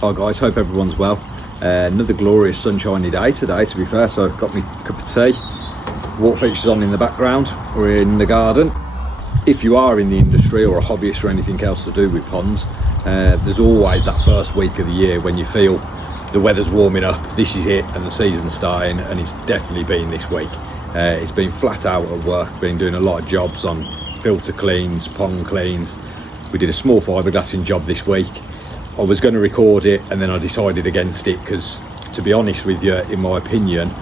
Hi guys, hope everyone's well. Another glorious sunshiny day today, to be fair, so I've got my cup of tea, water features on in the background. We're in the garden. If you are in the industry or a hobbyist or anything else to do with ponds, there's always that first week of the year when you feel the weather's warming up, this is it, and the season's starting, and it's definitely been this week. It's been flat out at work, been doing a lot of jobs on filter cleans, pond cleans. We did a small fiberglassing job this week. I was going to record it and then I decided against it because, to be honest with you, in my opinion,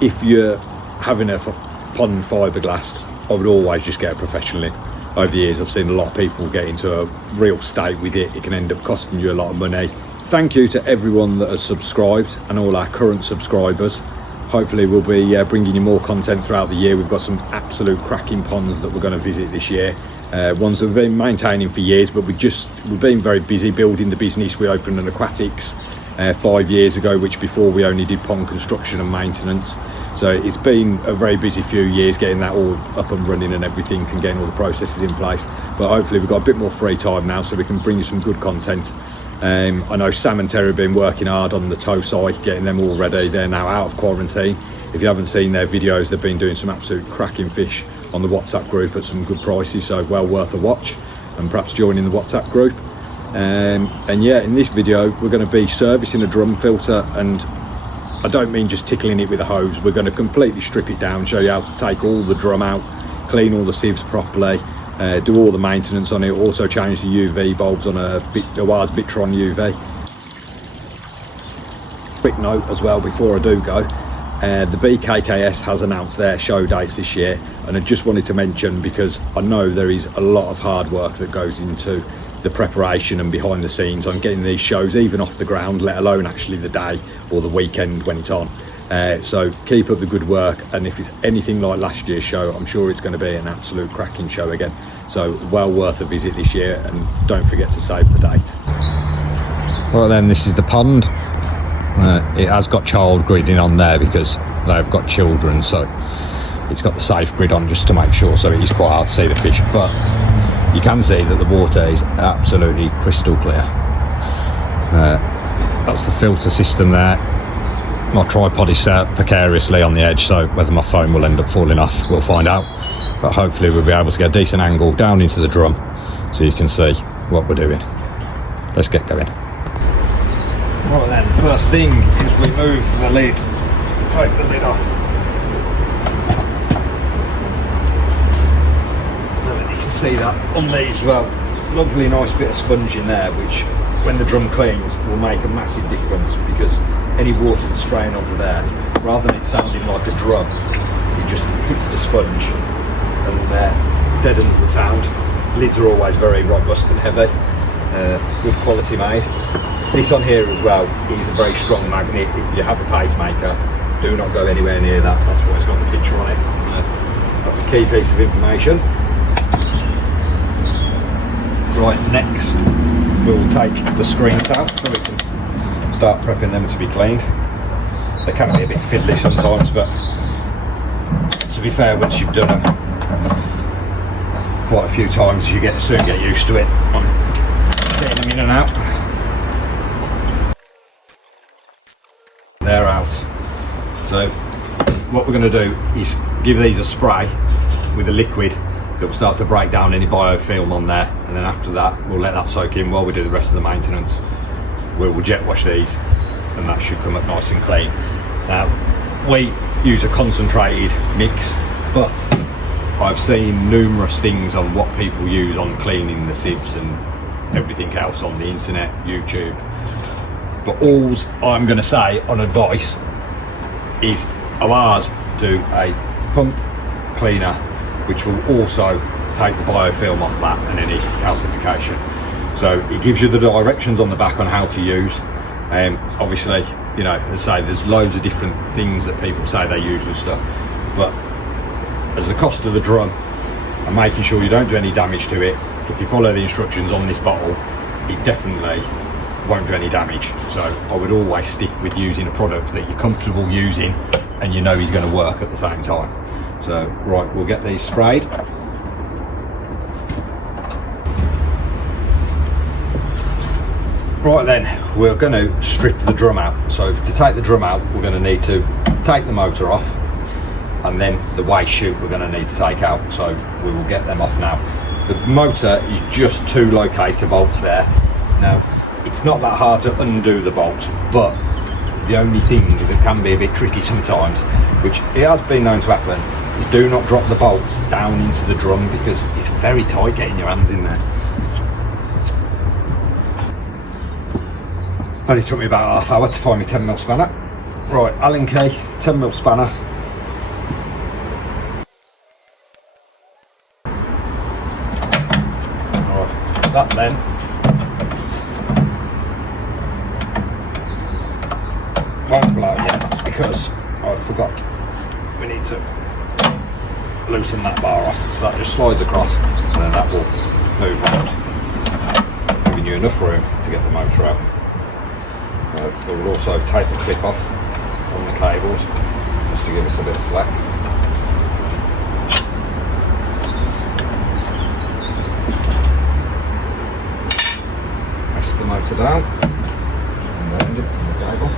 if you're having a pond fiberglassed, I would always just get a professional in. Over the years I've seen a lot of people get into a real state with it. It can end up costing you a lot of money. Thank you to everyone that has subscribed and all our current subscribers. Hopefully we'll be bringing you more content throughout the year. We've got some absolute cracking ponds that we're going to visit this year. Ones that we've been maintaining for years, but we've been very busy building the business. We opened an aquatics 5 years ago, which before we only did pond construction and maintenance. So it's been a very busy few years getting that all up and running and everything, and getting all the processes in place. But hopefully we've got a bit more free time now, so we can bring you some good content. I know Sam and Terry have been working hard on the tow site, getting them all ready. They're now out of quarantine. If you haven't seen their videos, they've been doing some absolute cracking fish on the WhatsApp group at some good prices, so well worth a watch, and perhaps joining the WhatsApp group. And yeah, in this video we're going to be servicing a drum filter, and I don't mean just tickling it with a hose. We're going to completely strip it down, show you how to take all the drum out, clean all the sieves properly, do all the maintenance on it, also change the UV bulbs on a Oase Bitron UV. Quick note as well before I do go, the BKKS has announced their show dates this year, and I just wanted to mention, because I know there is a lot of hard work that goes into the preparation and behind the scenes on getting these shows even off the ground, let alone actually the day or the weekend when it's on. So keep up the good work, and if it's anything like last year's show, I'm sure it's going to be an absolute cracking show again. So well worth a visit this year, and don't forget to save the date. Well then, this is the pond. It has got child gridding on there because they've got children, so it's got the safe grid on just to make sure, so it is quite hard to see the fish, but you can see that the water is absolutely crystal clear. That's the filter system there. My tripod is set up precariously on the edge, so whether my phone will end up falling off, we'll find out, but hopefully we'll be able to get a decent angle down into the drum so you can see what we're doing. Let's get going. Right then, the first thing is we move the lid, take the lid off. And you can see that on these as well. Lovely nice bit of sponge in there, which when the drum cleans will make a massive difference, because any water that's spraying onto there, rather than it sounding like a drum, it just hits the sponge and deadens the sound. Lids are always very robust and heavy, good quality made. This on here as well is a very strong magnet. If you have a pacemaker, do not go anywhere near that. That's why it's got the picture on it. That's a key piece of information. Right, next we'll take the screens out so we can start prepping them to be cleaned. They can be a bit fiddly sometimes, but to be fair, once you've done them quite a few times, you soon get used to it on getting them in and out. They're out. So what we're going to do is give these a spray with a liquid that will start to break down any biofilm on there, and then after that we'll let that soak in while we do the rest of the maintenance. We'll jet wash these, and that should come up nice and clean. Now we use a concentrated mix, but I've seen numerous things on what people use on cleaning the sieves and everything else on the internet, YouTube. But all I'm going to say on advice is Oase do a pump cleaner, which will also take the biofilm off that and any calcification. So it gives you the directions on the back on how to use. Obviously, you know, as I say, there's loads of different things that people say they use and stuff, but as the cost of the drum and making sure you don't do any damage to it, if you follow the instructions on this bottle, it definitely won't do any damage. So I would always stick with using a product that you're comfortable using and you know is going to work at the same time. So right, we'll get these sprayed. Right then, we're going to strip the drum out. So to take the drum out, we're going to need to take the motor off, and then the waste chute we're going to need to take out. So we will get them off now. The motor is just 2 locator bolts there. Now, it's not that hard to undo the bolts, but the only thing that can be a bit tricky sometimes, which it has been known to happen, is do not drop the bolts down into the drum, because it's very tight getting your hands in there. Only took me about half hour to find my 10mm spanner. Right, Allen key, 10mm spanner. Right, that then. Won't blow yet because I forgot we need to loosen that bar off. So that just slides across, and then that will move round, giving you enough room to get the motor out. We'll also take the clip off on the cables just to give us a bit of slack. Press the motor down, unwind it from the cable.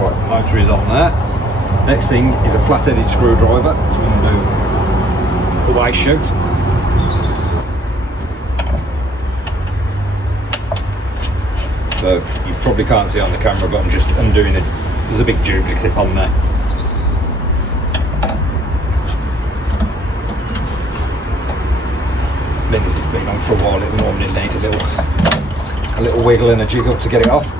Right, the motor is on there. Next thing is a flat-headed screwdriver to undo the waste chute. So you probably can't see on the camera, but I'm just undoing it. There's a big duplicate clip on there. Then this has been on for a while. It will normally need a little wiggle and a jiggle to get it off.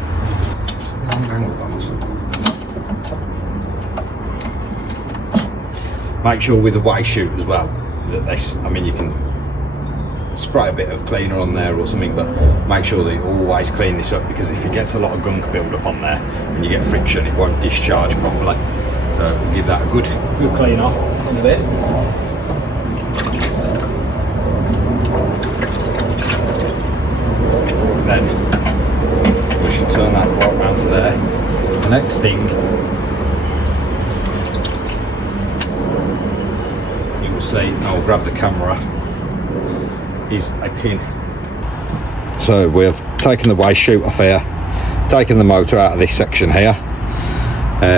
Make sure with the waste chute as well that you can spray a bit of cleaner on there or something, but make sure that you always clean this up, because if it gets a lot of gunk build up on there and you get friction, it won't discharge properly. So we'll give that a good clean off in a bit. Then we should turn that right round to there. The next thing see, and I'll grab the camera, is a pin. So we've taken the waste chute off here, taken the motor out of this section here,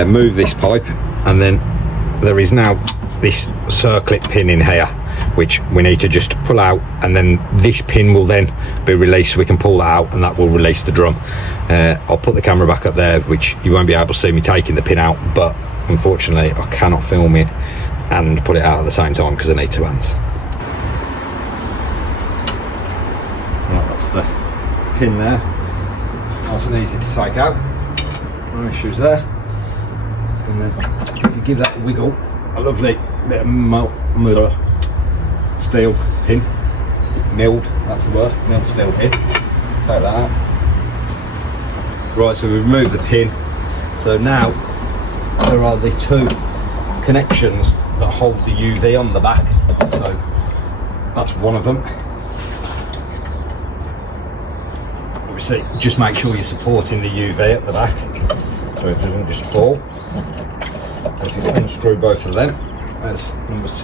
move this pipe, and then there is now this circlip pin in here which we need to just pull out, and then this pin will then be released, so we can pull that out and that will release the drum. I'll put the camera back up there, which you won't be able to see me taking the pin out, but unfortunately I cannot film it and put it out at the same time because I need 2 hands. Right, that's the pin there. Nice and easy to take out. No issues there. And then if you give that a wiggle, a lovely bit of steel pin, milled, that's the word, milled steel pin. Take that out. Right, so we remove the pin. So now there are the 2 connections that hold the UV on the back. So that's one of them. Obviously, just make sure you're supporting the UV at the back so it doesn't just fall. If you unscrew both of them, that's number 2.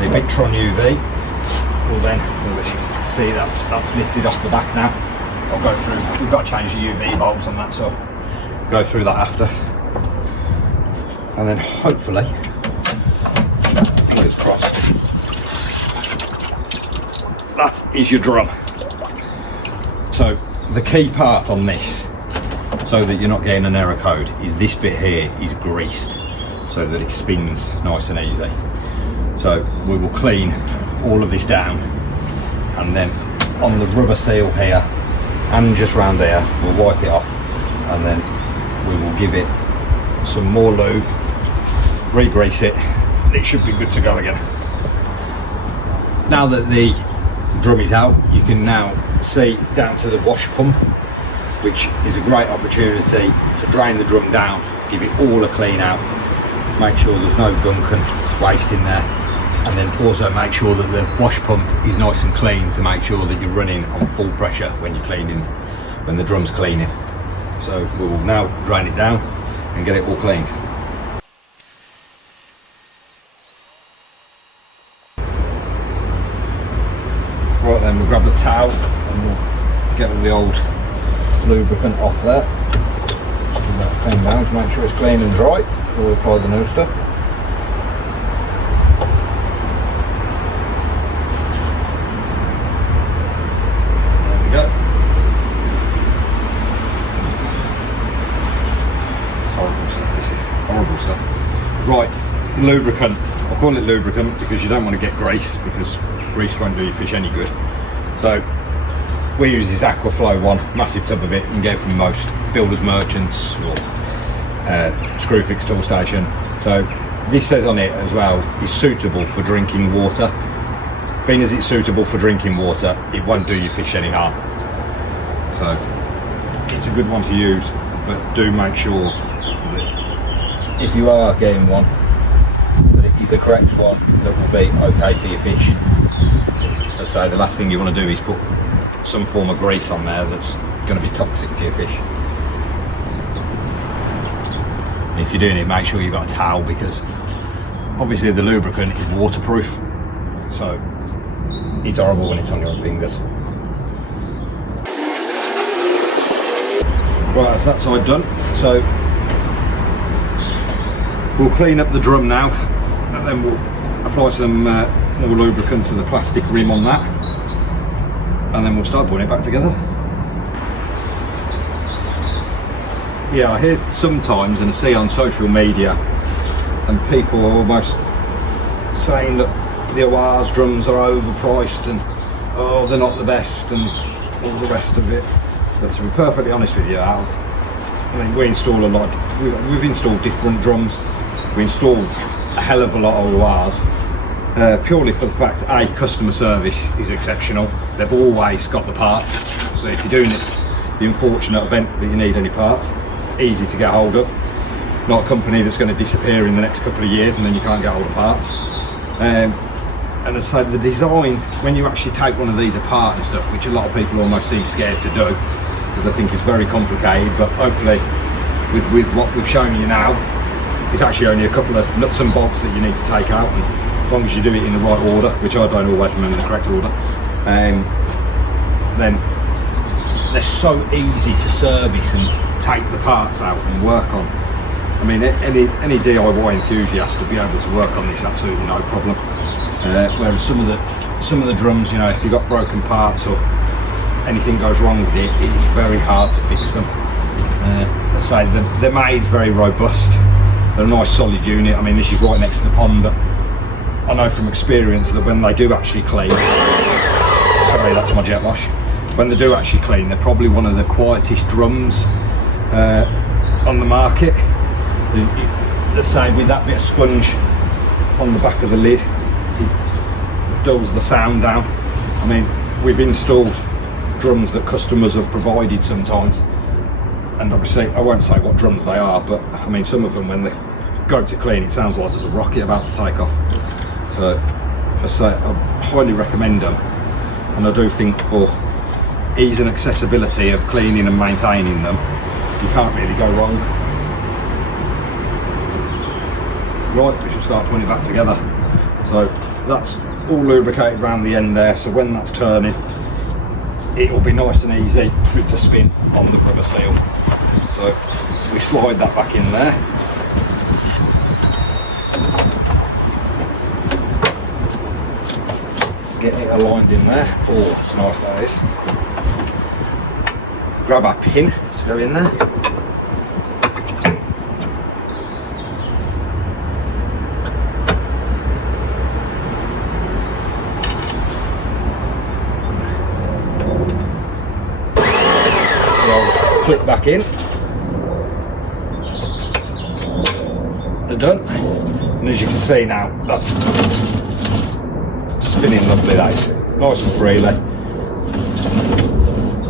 The Bitron UV will then, you can see that that's lifted off the back now. I'll go through, we've got to change the UV bulbs on that, so go through that after. And then hopefully, fingers crossed, that is your drum. So the key part on this, so that you're not getting an error code, is this bit here is greased so that it spins nice and easy. So we will clean all of this down, and then on the rubber seal here and just round there we'll wipe it off, and then we will give it some more lube, re-grease it, and it should be good to go again. Now that the drum is out, you can now see down to the wash pump, which is a great opportunity to drain the drum down, give it all a clean out, make sure there's no gunk and waste in there, and then also make sure that the wash pump is nice and clean to make sure that you're running on full pressure when you're cleaning, when the drum's cleaning. So we'll now drain it down and get it all cleaned. Right then, we'll grab the towel and we'll get all the old lubricant off there. Just give that clean down to make sure it's clean and dry before we apply the new stuff. There we go. It's horrible stuff, this is horrible stuff. Right, lubricant. I'll call it lubricant because you don't want to get grease, because grease won't do your fish any good. So we use this Aquaflow one, massive tub of it. You can get it from most builders merchants or Screwfix tool station. So this says on it as well, is suitable for drinking water. Being as it's suitable for drinking water, it won't do your fish any harm. So it's a good one to use, but do make sure that if you are getting one, that it is the correct one that will be okay for your fish. As I say, the last thing you want to do is put some form of grease on there that's going to be toxic to your fish. And if you're doing it, make sure you've got a towel, because obviously the lubricant is waterproof, so it's horrible when it's on your fingers. Right, that's that side done. So we'll clean up the drum now, and then we'll apply some more lubricant to the plastic rim on that, and then we'll start putting it back together. Yeah, I hear sometimes, and I see on social media, and people are almost saying that the Oase drums are overpriced and oh, they're not the best and all the rest of it. But to be perfectly honest with you, we install a lot. We've installed different drums. We installed a hell of a lot of Oase, purely for the fact customer service is exceptional. They've always got the parts. So if you're doing it, the unfortunate event that you need any parts, easy to get hold of. Not a company that's going to disappear in the next couple of years and then you can't get hold of parts. And as I say, the design, when you actually take one of these apart and stuff, which a lot of people almost seem scared to do, because I think it's very complicated, but hopefully with what we've shown you now, it's actually only a couple of nuts and bolts that you need to take out, and as long as you do it in the right order, which I don't always remember the correct order, then they're so easy to service and take the parts out and work on. I mean, any DIY enthusiast will be able to work on this absolutely no problem. Whereas some of the drums, you know, if you've got broken parts or anything goes wrong with it, it's very hard to fix them. As I say, they're made very robust. They're a nice solid unit. I mean, this is right next to the pond, but I know from experience that when they do actually clean, sorry, that's my jet wash. When they do actually clean, they're probably one of the quietest drums on the market. Let's say with that bit of sponge on the back of the lid, it dulls the sound down. I mean, we've installed drums that customers have provided sometimes, and obviously I won't say what drums they are, but I mean, some of them, when they go to clean, it sounds like there's a rocket about to take off. So I say I highly recommend them, and I do think for ease and accessibility of cleaning and maintaining them, you can't really go wrong. Right, we should start putting it back together. So that's all lubricated around the end there, so when that's turning, it will be nice and easy for it to spin on the rubber seal. So we slide that back in there. Get it aligned in there. Oh, it's nice, that is. Grab our pin to go in there. Clip back in. They're done. And as you can see now, that's spinning lovely, that is. Nice and freely.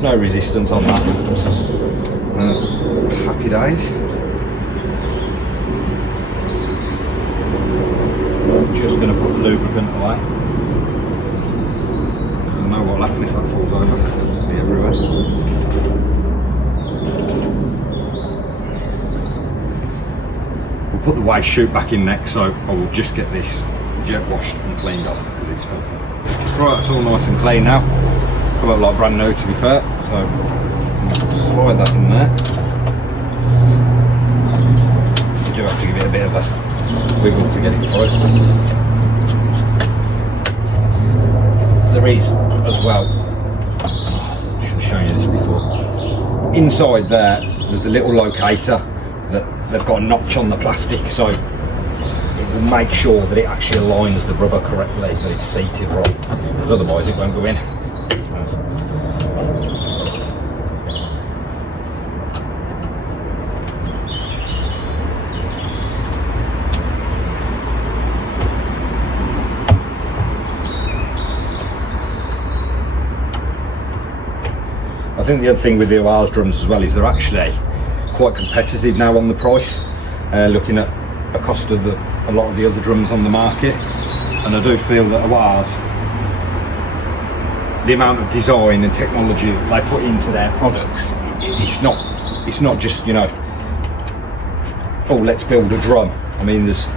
No resistance on that. Happy days. I'm just going to put the lubricant away, because I know what'll happen if that falls over. It'll be everywhere. We'll put the waste chute back in next, so I will just get this jet washed and cleaned off because it's filthy. Right, it's all nice and clean now. Come up like brand new, to be fair, so slide that in there. You do have to give it a bit of a wiggle to get it through. There is as well, I should have shown you this before, inside there's a little locator that they've got a notch on the plastic, so it will make sure that it actually aligns the rubber correctly, that it's seated right, because otherwise it won't go in. I think the other thing with the Oase drums as well is they're actually quite competitive now on the price, looking at the cost of a lot of the other drums on the market, and I do feel that Oase, the amount of design and technology that they put into their products, it's not just, you know, oh, let's build a drum. I mean, there's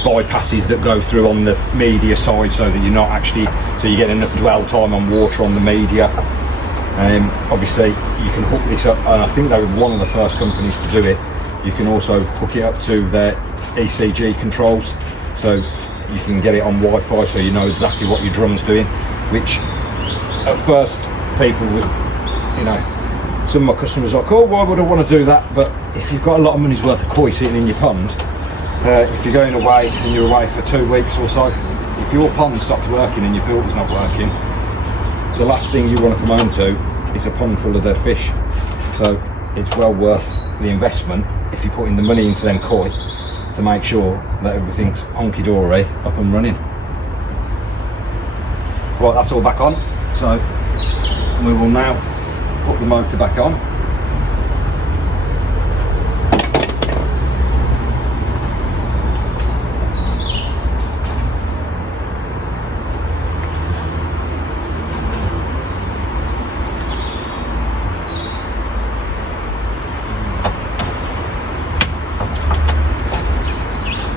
bypasses that go through on the media side, so that you're not actually, so you get enough dwell time on water on the media. Obviously you can hook this up, and I think they were one of the first companies to do it. You can also hook it up to their ECG controls, so you can get it on Wi-Fi, so you know exactly what your drum's doing, which at first people would, you know, some of my customers are like, oh, why would I want to do that? But if you've got a lot of money's worth of koi sitting in your pond, if you're going away and you're away for 2 weeks or so, if your pond stops working and your filter's not working, the last thing you want to come home to is a pond full of dead fish. So it's well worth the investment if you're putting the money into them koi to make sure that everything's honky-dory up and running. Right, that's all back on, so we will now put the motor back on.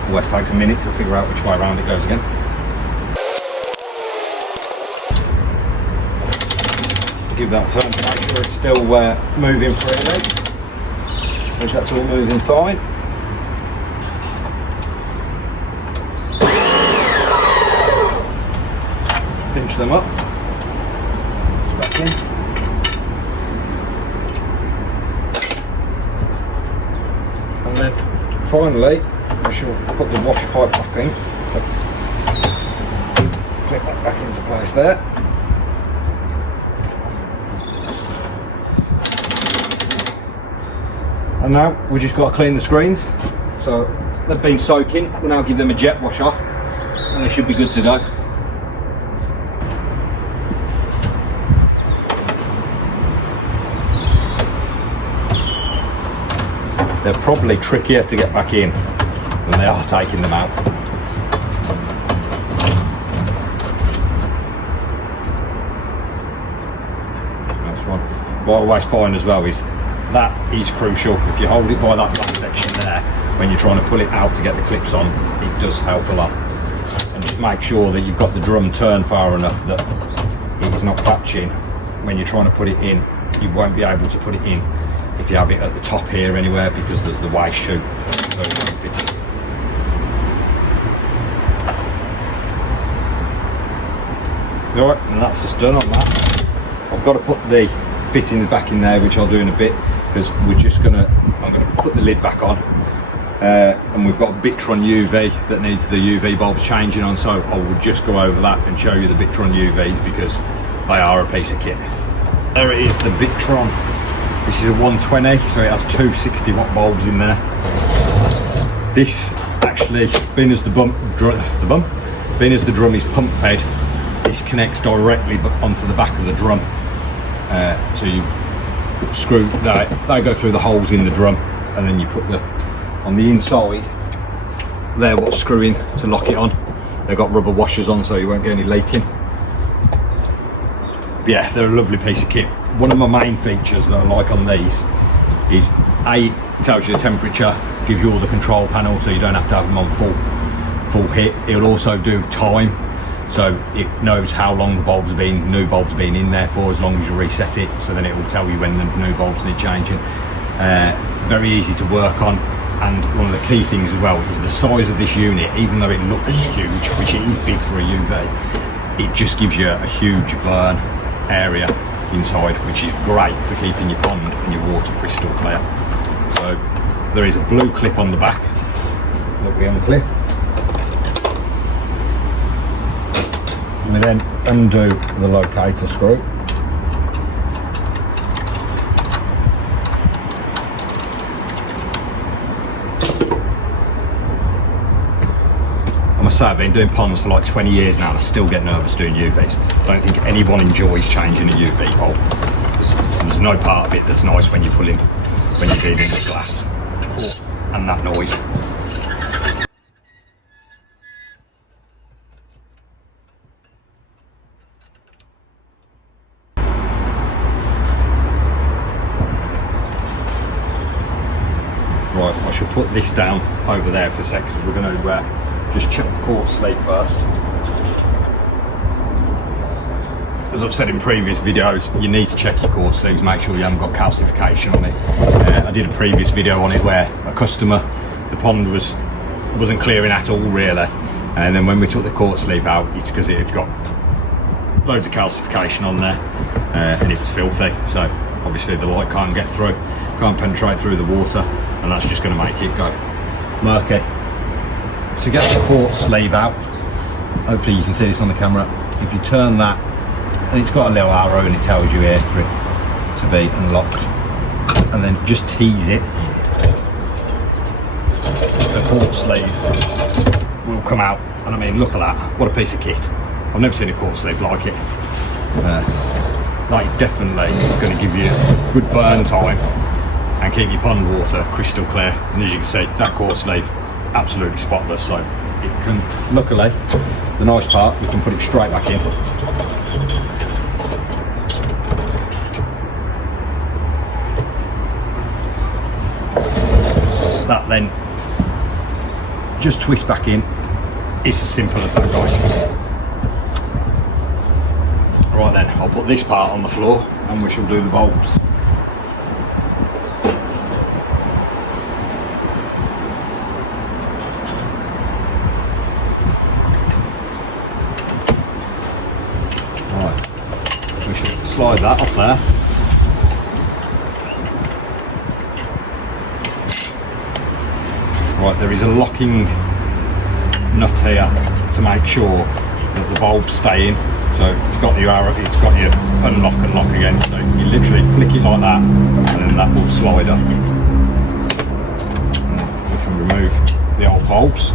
Always takes a minute to figure out which way around it goes again. Give that a turn to make sure it's still moving freely, which that's all moving fine. Just pinch them up. It's back in. And then finally, I shall put the wash pipe back in. Clip that back into place there. And now we just got to clean the screens. So they've been soaking. We'll now give them a jet wash off, and they should be good to go. They're probably trickier to get back in than they are taking them out. Next one. What I always find as well is that is crucial. If you hold it by that black section there, when you're trying to pull it out to get the clips on, it does help a lot. And just make sure that you've got the drum turned far enough that it is not catching. When you're trying to put it in, you won't be able to put it in if you have it at the top here anywhere, because there's the waste chute, so it won't fit in. Alright, and that's just done on that. I've got to put the fittings back in there, which I'll do in a bit, because I'm going to put the lid back on, and we've got a Bitron UV that needs the UV bulbs changing on, so I will just go over that and show you the Bitron UVs, because they are a piece of kit. There it is, the Bitron. This is a 120, so it has two 60-watt bulbs in there. This actually, being as the drum is pump fed, this connects directly onto the back of the drum. So you screw that, they go through the holes in the drum, and then you put on the inside, they're what's screwing to lock it on. They've got rubber washers on, so you won't get any leaking. But yeah, they're a lovely piece of kit. One of my main features that I like on these is it tells you the temperature, gives you all the control panels, so you don't have to have them on full hit. It'll also do time, so it knows how long the bulbs have been, new bulbs have been in there for, as long as you reset it. So then it will tell you when the new bulbs need changing. Very easy to work on. And one of the key things as well is the size of this unit. Even though it looks huge, which it is big for a UV, it just gives you a huge burn area inside, which is great for keeping your pond and your water crystal clear. So there is a blue clip on the back that we unclip. We then undo the locator screw. I must say, I've been doing ponds for like 20 years now and I still get nervous doing UVs. I don't think anyone enjoys changing a UV bulb. There's no part of it that's nice when you're dealing with glass. Oh, and that noise. Right, I shall put this down over there for a sec, because we're going to just check the quartz sleeve first. As I've said in previous videos, you need to check your quartz sleeves, make sure you haven't got calcification on it. I did a previous video on it where a customer, the pond wasn't clearing at all really, and then when we took the quartz sleeve out, it's because it had got loads of calcification on there, and it was filthy, so obviously the light can't get through, can't penetrate through the water, and that's just going to make it go murky. To get the quartz sleeve out, hopefully you can see this on the camera, if you turn that, and it's got a little arrow and it tells you here for it to be unlocked, and then just tease it, the quartz sleeve will come out. And I mean, look at that, what a piece of kit. I've never seen a quartz sleeve like it. That is definitely going to give you good burn time and keep your pond water crystal clear. And as you can see, that quartz sleeve absolutely spotless, so it can, luckily, the nice part, we can put it straight back in. That then just twist back in. It's as simple as that, guys. Right then, I'll put this part on the floor and we shall do the bulbs. Right, we should slide that off there. Right, there is a locking nut here to make sure that the bulbs stay in. So it's got your arrow, it's got your unlock and lock again. So you literally flick it like that, and then that will slide up. And we can remove the old bulbs.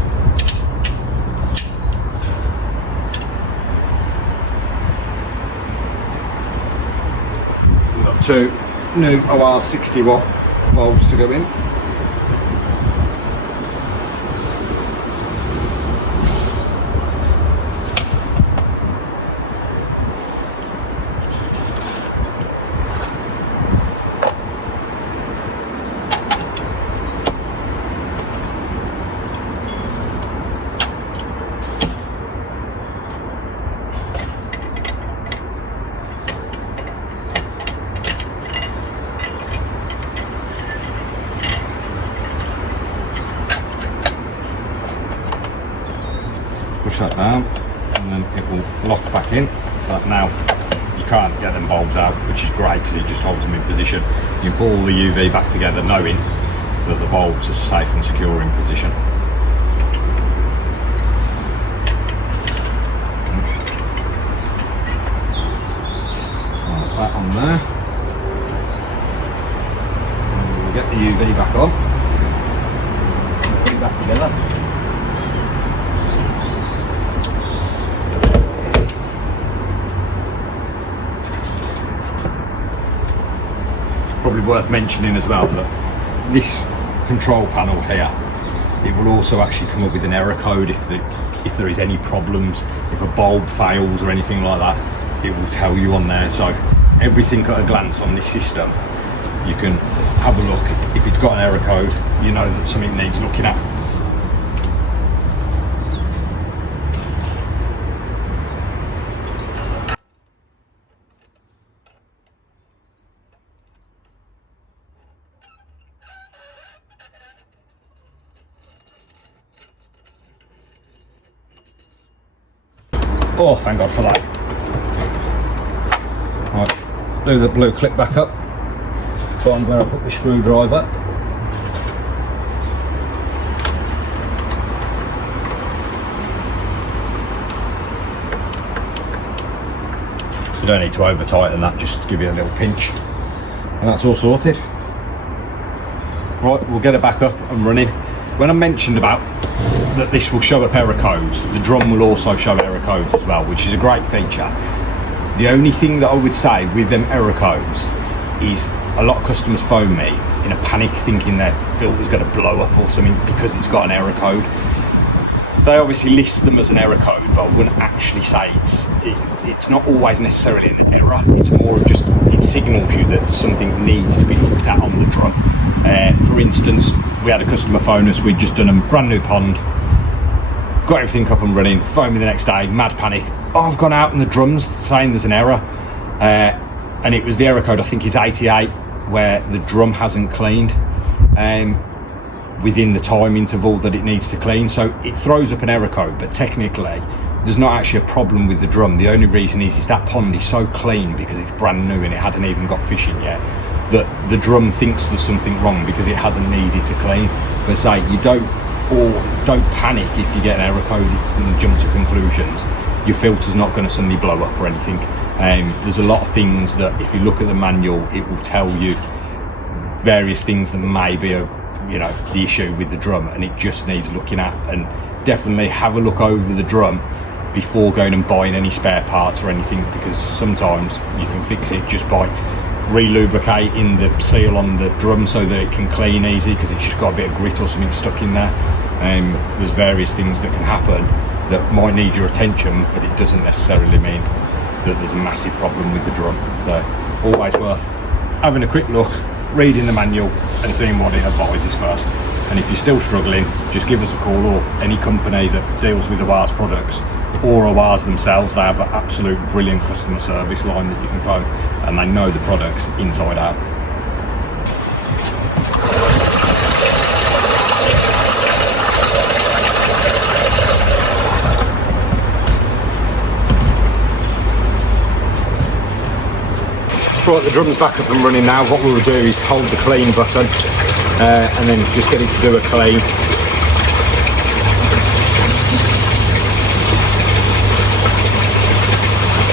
We've got two new Oase 60 watt bulbs to go in. Push that down and then it will lock back in, so that now you can't get them bulbs out, which is great because it just holds them in position. You can pull the UV back together knowing that the bulbs are safe and secure in position. Like that on there. And we'll get the UV back on and put it back together. Probably worth mentioning as well that this control panel here, it will also actually come up with an error code if there is any problems, if a bulb fails or anything like that, it will tell you on there. So everything at a glance on this system, you can have a look. If it's got an error code, you know that something needs looking at. Oh, thank God for that. Right, do the blue clip back up. Find where I put the screwdriver. So you don't need to over tighten that, just give you a little pinch. And that's all sorted. Right, we'll get it back up and running. When I mentioned about that this will show up error codes, the drum will also show error codes as well, which is a great feature. The only thing that I would say with them error codes is a lot of customers phone me in a panic thinking their filter's going to blow up or something because it's got an error code. They obviously list them as an error code, but I wouldn't actually say it's not always necessarily an error. It's more of just, it signals you that something needs to be looked at on the drum. For instance, we had a customer phone us, we'd just done a brand new pond, got everything up and running, phoned me the next day, mad panic. Oh, I've gone out and the drum's saying there's an error. And it was the error code, I think it's 88, where the drum hasn't cleaned within the time interval that it needs to clean. So it throws up an error code, but technically there's not actually a problem with the drum. The only reason is that pond is so clean because it's brand new and it hadn't even got fish in yet, that the drum thinks there's something wrong because it hasn't needed to clean. But say, you don't panic if you get an error code and jump to conclusions. Your filter's not going to suddenly blow up or anything. There's a lot of things that if you look at the manual, it will tell you various things that may be the issue with the drum, and it just needs looking at. And definitely have a look over the drum before going and buying any spare parts or anything, because sometimes you can fix it just by re-lubricating the seal on the drum so that it can clean easy, because it's just got a bit of grit or something stuck in there. There's various things that can happen that might need your attention, but it doesn't necessarily mean that there's a massive problem with the drum. So always worth having a quick look, reading the manual and seeing what it advises first. And if you're still struggling, just give us a call, or any company that deals with Oase products or Oase themselves. They have an absolute brilliant customer service line that you can phone, and they know the products inside out. Right, the drum's back up and running now. What we'll do is hold the clean button and then just get it to do a clean.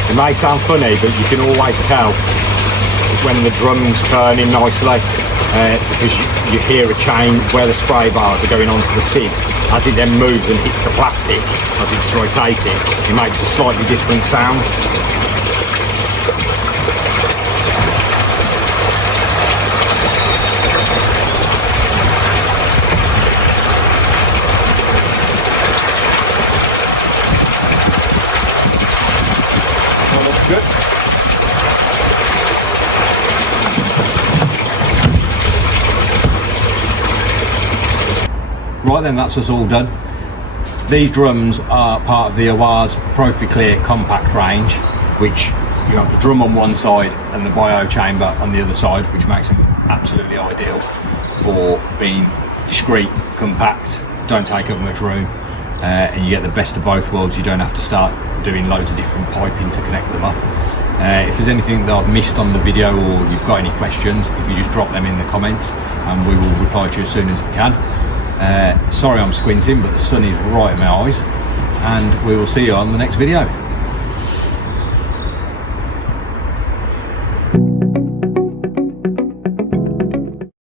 It may sound funny, but you can always tell when the drum's turning nicely because you hear a change where the spray bars are going onto the seat. As it then moves and hits the plastic as it's rotating, it makes a slightly different sound. Good. Right then, that's us all done. These drums are part of the Oase ProfiClear compact range, which you have the drum on one side and the bio chamber on the other side, which makes them absolutely ideal for being discreet, compact, don't take up much room, and you get the best of both worlds. You don't have to start doing loads of different piping to connect them up. If there's anything that I've missed on the video, or you've got any questions, if you just drop them in the comments and we will reply to you as soon as we can. Sorry I'm squinting, but the sun is right in my eyes, and we will see you on the next video.